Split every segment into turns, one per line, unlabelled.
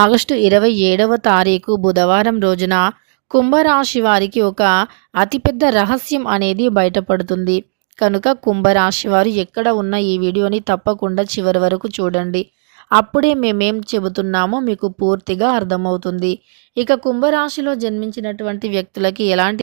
August ఇరవై ఏడవ తారీఖు బుధవారం రోజున కుంభరాశి వారికి ఒక అతిపెద్ద రహస్యం అనేది బయటపడుతుంది. కనుక కుంభరాశి వారు ఎక్కడ ఉన్న ఈ వీడియోని తప్పకుండా చివరి వరకు చూడండి. అప్పుడే మేమేం చెబుతున్నామో మీకు పూర్తిగా అర్థమవుతుంది. ఇక కుంభరాశిలో జన్మించినటువంటి వ్యక్తులకి ఎలాంటి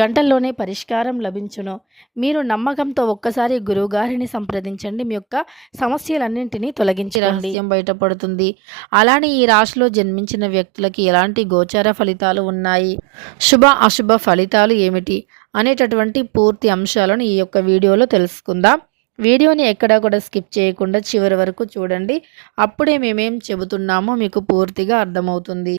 గంటల్లోనే పరిష్కారం లభించును. మీరు నమ్మకంతో ఒక్కసారి గురువుగారిని సంప్రదించండి. మీ యొక్క సమస్యలన్నింటినీ తొలగించి రహస్యం బయటపడుతుంది. అలానే ఈ రాశిలో జన్మించిన వ్యక్తులకి ఎలాంటి గోచార ఫలితాలు ఉన్నాయి? శుభ అశుభ ఫలితాలు ఏమిటి? అనేటటువంటి పూర్తి అంశాలను ఈ యొక్క వీడియోలో తెలుసుకుందాం. వీడియోని ఎక్కడా కూడా స్కిప్ చేయకుండా చివరి వరకు చూడండి. అప్పుడే మేమేం చెబుతున్నామో మీకు పూర్తిగా అర్థమవుతుంది.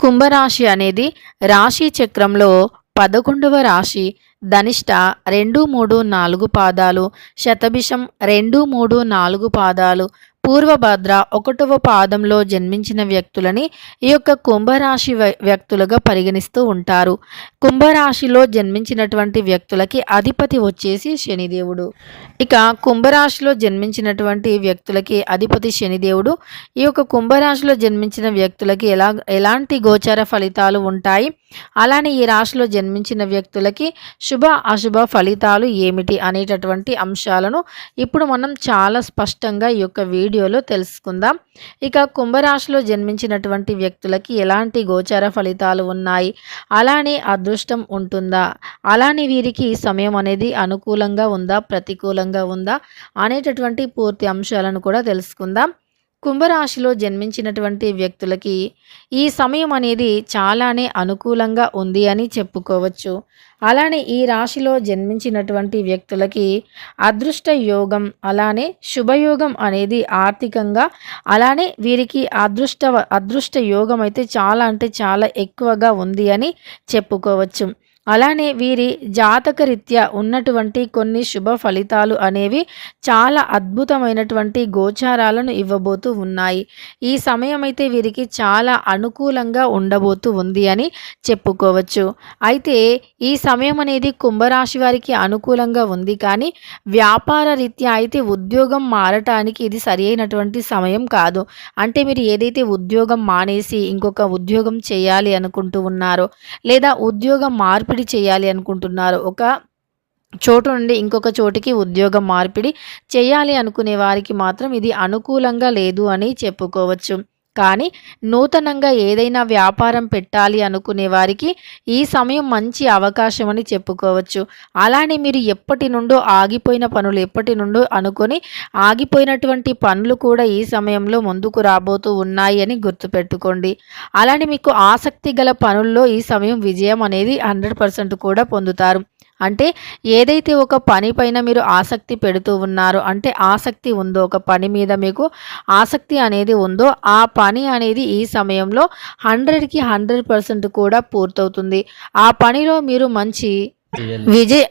కుంభరాశి అనేది రాశి చక్రంలో పదకొండవ రాశి ధనిష్ట రెండు మూడు నాలుగు పాదాలు శతభిషం రెండు మూడు నాలుగు పాదాలు పూర్వభద్ర ఒకటవ పాదంలో జన్మించిన వ్యక్తులని ఈ యొక్క కుంభరాశి వ్య- వ్యక్తులుగా పరిగణిస్తూ ఉంటారు. కుంభరాశిలో జన్మించినటువంటి వ్యక్తులకి అధిపతి వచ్చేసి శనిదేవుడు. ఇక కుంభరాశిలో జన్మించినటువంటి వ్యక్తులకి అధిపతి శనిదేవుడు. ఈ యొక్క కుంభరాశిలో జన్మించిన వ్యక్తులకి ఎలా ఎలాంటి గోచర ఫలితాలు ఉంటాయి? అలానే ఈ రాశిలో జన్మించిన వ్యక్తులకి శుభ అశుభ ఫలితాలు ఏమిటి అనేటటువంటి అంశాలను ఇప్పుడు మనం చాలా స్పష్టంగా ఈ యొక్క వీడియోలో తెలుసుకుందాం. ఇక కుంభరాశిలో జన్మించినటువంటి వ్యక్తులకి ఎలాంటి గోచార ఫలితాలు ఉన్నాయి? అలానే అదృష్టం ఉంటుందా? అలానే వీరికి సమయం అనేది అనుకూలంగా ఉందా? ప్రతికూలంగా ఉందా? అనేటటువంటి పూర్తి అంశాలను కూడా తెలుసుకుందాం. కుంభరాశిలో జన్మించినటువంటి వ్యక్తులకి ఈ సమయం అనేది చాలానే అనుకూలంగా ఉంది అని చెప్పుకోవచ్చు. అలానే ఈ రాశిలో జన్మించినటువంటి వ్యక్తులకి అదృష్ట యోగం అలానే శుభయోగం అనేది ఆర్థికంగా అలానే వీరికి అదృష్ట అదృష్ట యోగం అయితే చాలా అంటే చాలా ఎక్కువగా ఉంది అని చెప్పుకోవచ్చు. అలానే వీరి జాతకరీత్యా ఉన్నటువంటి కొన్ని శుభ ఫలితాలు అనేవి చాలా అద్భుతమైనటువంటి గోచారాలను ఇవ్వబోతూ ఉన్నాయి. ఈ సమయం అయితే వీరికి చాలా అనుకూలంగా ఉండబోతూ ఉంది అని చెప్పుకోవచ్చు. అయితే ఈ సమయం అనేది కుంభరాశి వారికి అనుకూలంగా ఉంది కానీ వ్యాపార రీత్యా అయితే ఉద్యోగం మారటానికి ఇది సరి అయినటువంటి సమయం కాదు. అంటే మీరు ఏదైతే ఉద్యోగం మానేసి ఇంకొక ఉద్యోగం చేయాలి అనుకుంటూ ఉన్నారో లేదా ఉద్యోగం మార్పిడి చేయాలి అనుకుంటున్నారు. ఒక చోటు నుండి ఇంకొక చోటికి ఉద్యోగం మార్పిడి చేయాలి అనుకునే వారికి మాత్రం ఇది అనుకూలంగా లేదు అని చెప్పుకోవచ్చు. కానీ నూతనంగా ఏదైనా వ్యాపారం పెట్టాలి అనుకునే వారికి ఈ సమయం మంచి అవకాశం అని చెప్పుకోవచ్చు. అలానే మీరు ఎప్పటి నుండో ఆగిపోయిన పనులు ఎప్పటి నుండో అనుకొని ఆగిపోయినటువంటి పనులు కూడా ఈ సమయంలో ముందుకు రాబోతూ ఉన్నాయి అని గుర్తుపెట్టుకోండి. అలానే మీకు ఆసక్తి గల పనుల్లో ఈ సమయం విజయం అనేది హండ్రెడ్ పర్సెంట్ కూడా పొందుతారు. అంటే ఏదైతే ఒక పని పైన మీరు ఆసక్తి పెడుతూ ఉన్నారో అంటే ఆసక్తి ఉందో ఒక పని మీద మీకు ఆసక్తి అనేది ఉందో ఆ పని అనేది ఈ సమయంలో హండ్రెడ్కి హండ్రెడ్ పర్సెంట్ కూడా పూర్తవుతుంది. ఆ పనిలో మీరు మంచి విజయ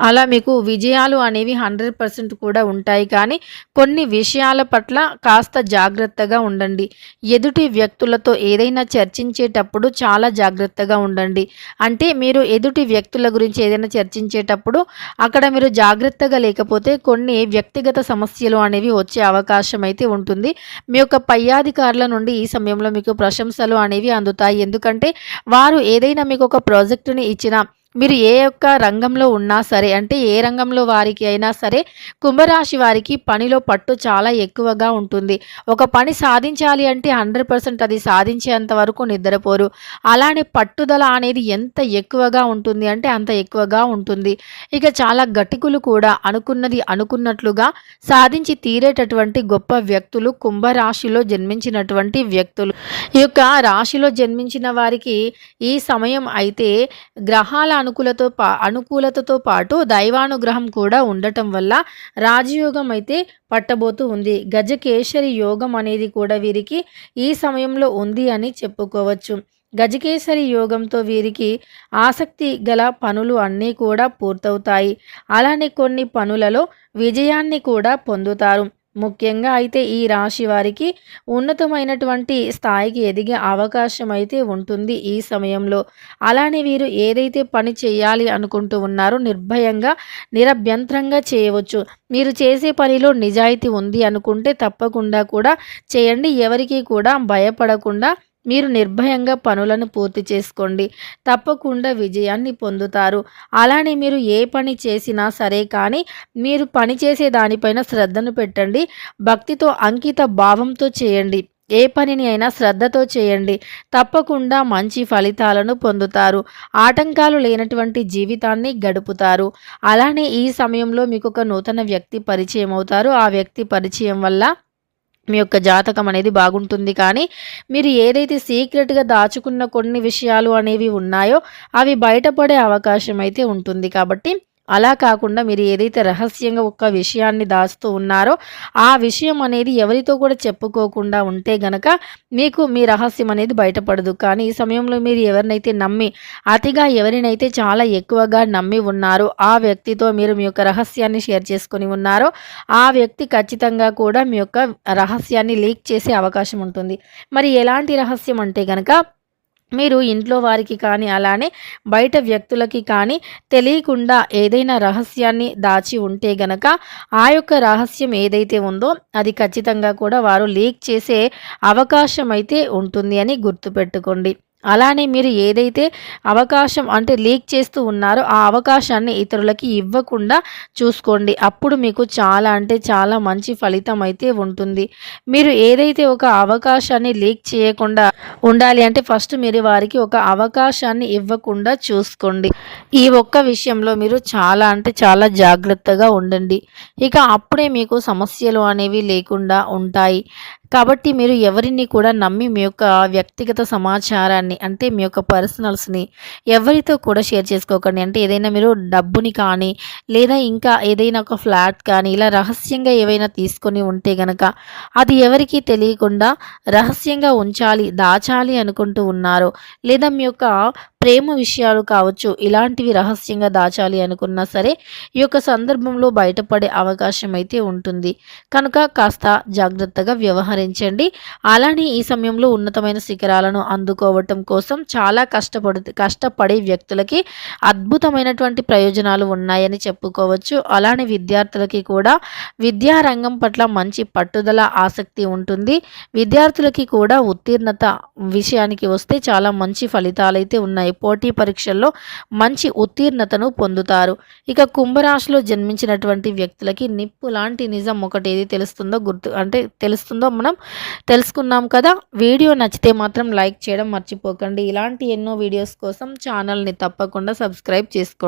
అలా మీకు విజయాలు అనేవి హండ్రెడ్ పర్సెంట్ కూడా ఉంటాయి. కానీ కొన్ని విషయాల పట్ల కాస్త జాగ్రత్తగా ఉండండి. ఎదుటి వ్యక్తులతో ఏదైనా చర్చించేటప్పుడు చాలా జాగ్రత్తగా ఉండండి. అంటే మీరు ఎదుటి వ్యక్తుల గురించి ఏదైనా చర్చించేటప్పుడు అక్కడ మీరు జాగ్రత్తగా లేకపోతే కొన్ని వ్యక్తిగత సమస్యలు అనేవి వచ్చే అవకాశం అయితే ఉంటుంది. మీ యొక్క పై అధికారుల నుండి ఈ సమయంలో మీకు ప్రశంసలు అనేవి అందుతాయి. ఎందుకంటే వారు ఏదైనా మీకు ఒక ప్రాజెక్టుని ఇచ్చినా మీరు ఏ యొక్క రంగంలో ఉన్నా సరే అంటే ఏ రంగంలో వారికి అయినా సరే కుంభరాశి వారికి పనిలో పట్టు చాలా ఎక్కువగా ఉంటుంది. ఒక పని సాధించాలి అంటే హండ్రెడ్ పర్సెంట్ అది సాధించేంత వరకు నిద్రపోరు. అలానే పట్టుదల అనేది ఎంత ఎక్కువగా ఉంటుంది అంటే అంత ఎక్కువగా ఉంటుంది. ఇక చాలా గటికులు కూడా అనుకున్నది అనుకున్నట్లుగా సాధించి తీరేటటువంటి గొప్ప వ్యక్తులు కుంభరాశిలో జన్మించినటువంటి వ్యక్తులు. ఈ యొక్క రాశిలో జన్మించిన వారికి ఈ సమయం అయితే గ్రహాల అనుకూలతో పా అనుకూలతతో పాటు దైవానుగ్రహం కూడా ఉండటం వల్ల రాజయోగం అయితే పట్టబోతూ ఉంది. గజకేశరి యోగం అనేది కూడా వీరికి ఈ సమయంలో ఉంది అని చెప్పుకోవచ్చు. గజకేసరి యోగంతో వీరికి ఆసక్తి గల పనులు అన్నీ కూడా పూర్తవుతాయి. అలానే కొన్ని పనులలో విజయాన్ని కూడా పొందుతారు. ముఖ్యంగా అయితే ఈ రాశి వారికి ఉన్నతమైనటువంటి స్థాయికి ఎదిగే అవకాశం అయితే ఉంటుంది ఈ సమయంలో. అలానే వీరు ఏదైతే పని చేయాలి అనుకుంటూ ఉన్నారో నిర్భయంగా నిరభ్యంతరంగా చేయవచ్చు. మీరు చేసే పనిలో నిజాయితీ ఉంది అనుకుంటే తప్పకుండా కూడా చేయండి. ఎవరికీ కూడా భయపడకుండా మీరు నిర్భయంగా పనులను పూర్తి చేసుకోండి. తప్పకుండా విజయాన్ని పొందుతారు. అలానే మీరు ఏ పని చేసినా సరే కానీ మీరు పని చేసే దానిపైన శ్రద్ధను పెట్టండి. భక్తితో అంకిత భావంతో చేయండి. ఏ పనిని అయినా శ్రద్ధతో చేయండి. తప్పకుండా మంచి ఫలితాలను పొందుతారు. ఆటంకాలు లేనటువంటి జీవితాన్ని గడుపుతారు. అలానే ఈ సమయంలో మీకు ఒక నూతన వ్యక్తి పరిచయం అవుతారు. ఆ వ్యక్తి పరిచయం వల్ల మీ యొక్క జాతకం అనేది బాగుంటుంది. కానీ మీరు ఏదైతే సీక్రెట్గా దాచుకున్న కొన్ని విషయాలు అనేవి ఉన్నాయో అవి బయటపడే అవకాశం అయితే ఉంటుంది. కాబట్టి అలా కాకుండా మీరు ఏదైతే రహస్యంగా ఒక విషయాన్ని దాస్తూ ఉన్నారో ఆ విషయం అనేది ఎవరితో కూడా చెప్పుకోకుండా ఉంటే గనక మీకు మీ రహస్యం అనేది బయటపడదు. కానీ ఈ సమయంలో మీరు ఎవరినైతే నమ్మి అతిగా ఎవరినైతే చాలా ఎక్కువగా నమ్మి ఉన్నారో ఆ వ్యక్తితో మీరు మీ యొక్క రహస్యాన్ని షేర్ చేసుకొని ఉన్నారో ఆ వ్యక్తి ఖచ్చితంగా కూడా మీ యొక్క రహస్యాన్ని లీక్ చేసే అవకాశం ఉంటుంది. మరి ఎలాంటి రహస్యం అంటే కనుక మీరు ఇంట్లో వారికి కానీ అలానే బయట వ్యక్తులకి కానీ తెలియకుండా ఏదైనా రహస్యాన్ని దాచి ఉంటే గనక ఆ యొక్క రహస్యం ఏదైతే ఉందో అది ఖచ్చితంగా కూడా వారు లీక్ చేసే అవకాశం అయితే ఉంటుంది అని గుర్తుపెట్టుకోండి. అలానే మీరు ఏదైతే అవకాశం అంటే లీక్ చేస్తూ ఉన్నారో ఆ అవకాశాన్ని ఇతరులకి ఇవ్వకుండా చూసుకోండి. అప్పుడు మీకు చాలా అంటే చాలా మంచి ఫలితం అయితే ఉంటుంది. మీరు ఏదైతే ఒక అవకాశాన్ని లీక్ చేయకుండా ఉండాలి అంటే ఫస్ట్ మీరు వారికి ఒక అవకాశాన్ని ఇవ్వకుండా చూసుకోండి. ఈ ఒక్క విషయంలో మీరు చాలా అంటే చాలా జాగ్రత్తగా ఉండండి. ఇక అప్పుడే మీకు సమస్యలు అనేవి లేకుండా ఉంటాయి. కాబట్టి మీరు ఎవరిని కూడా నమ్మి మీ యొక్క వ్యక్తిగత సమాచారాన్ని అంటే మీ యొక్క పర్సనల్స్ని ఎవరితో కూడా షేర్ చేసుకోకండి. అంటే ఏదైనా మీరు డబ్బుని కానీ లేదా ఇంకా ఏదైనా ఒక ఫ్లాట్ కానీ ఇలా రహస్యంగా ఏవైనా తీసుకొని ఉంటే గనక అది ఎవరికి తెలియకుండా రహస్యంగా ఉంచాలి దాచాలి అనుకుంటూ ఉన్నారు లేదా మీ యొక్క ప్రేమ విషయాలు కావచ్చు ఇలాంటివి రహస్యంగా దాచాలి అనుకున్నా సరే ఈ యొక్క సందర్భంలో బయటపడే అవకాశం అయితే ఉంటుంది. కనుక కాస్త జాగ్రత్తగా వ్యవహరించండి. అలానే ఈ సమయంలో ఉన్నతమైన శిఖరాలను అందుకోవటం కోసం చాలా కష్టపడు కష్టపడే వ్యక్తులకి అద్భుతమైనటువంటి ప్రయోజనాలు ఉన్నాయని చెప్పుకోవచ్చు. అలానే విద్యార్థులకి కూడా విద్యారంగం పట్ల మంచి పట్టుదల ఆసక్తి ఉంటుంది. విద్యార్థులకి కూడా ఉత్తీర్ణత విషయానికి వస్తే చాలా మంచి ఫలితాలు అయితే ఉన్నాయి. పోటీ పరీక్షల్లో మంచి ఉత్తీర్ణతను పొందుతారు. ఇక కుంభరాశిలో జన్మించినటువంటి వ్యక్తులకి నిప్పు లాంటి నిజం ఒకటి ఏది తెలుస్తుందో గుర్తు అంటే తెలుస్తుందో మనం తెలుసుకున్నాం కదా. వీడియో నచ్చితే మాత్రం లైక్ చేయడం మర్చిపోకండి. ఇలాంటి ఎన్నో వీడియోస్ కోసం ఛానల్ని తప్పకుండా సబ్స్క్రైబ్ చేసుకోండి.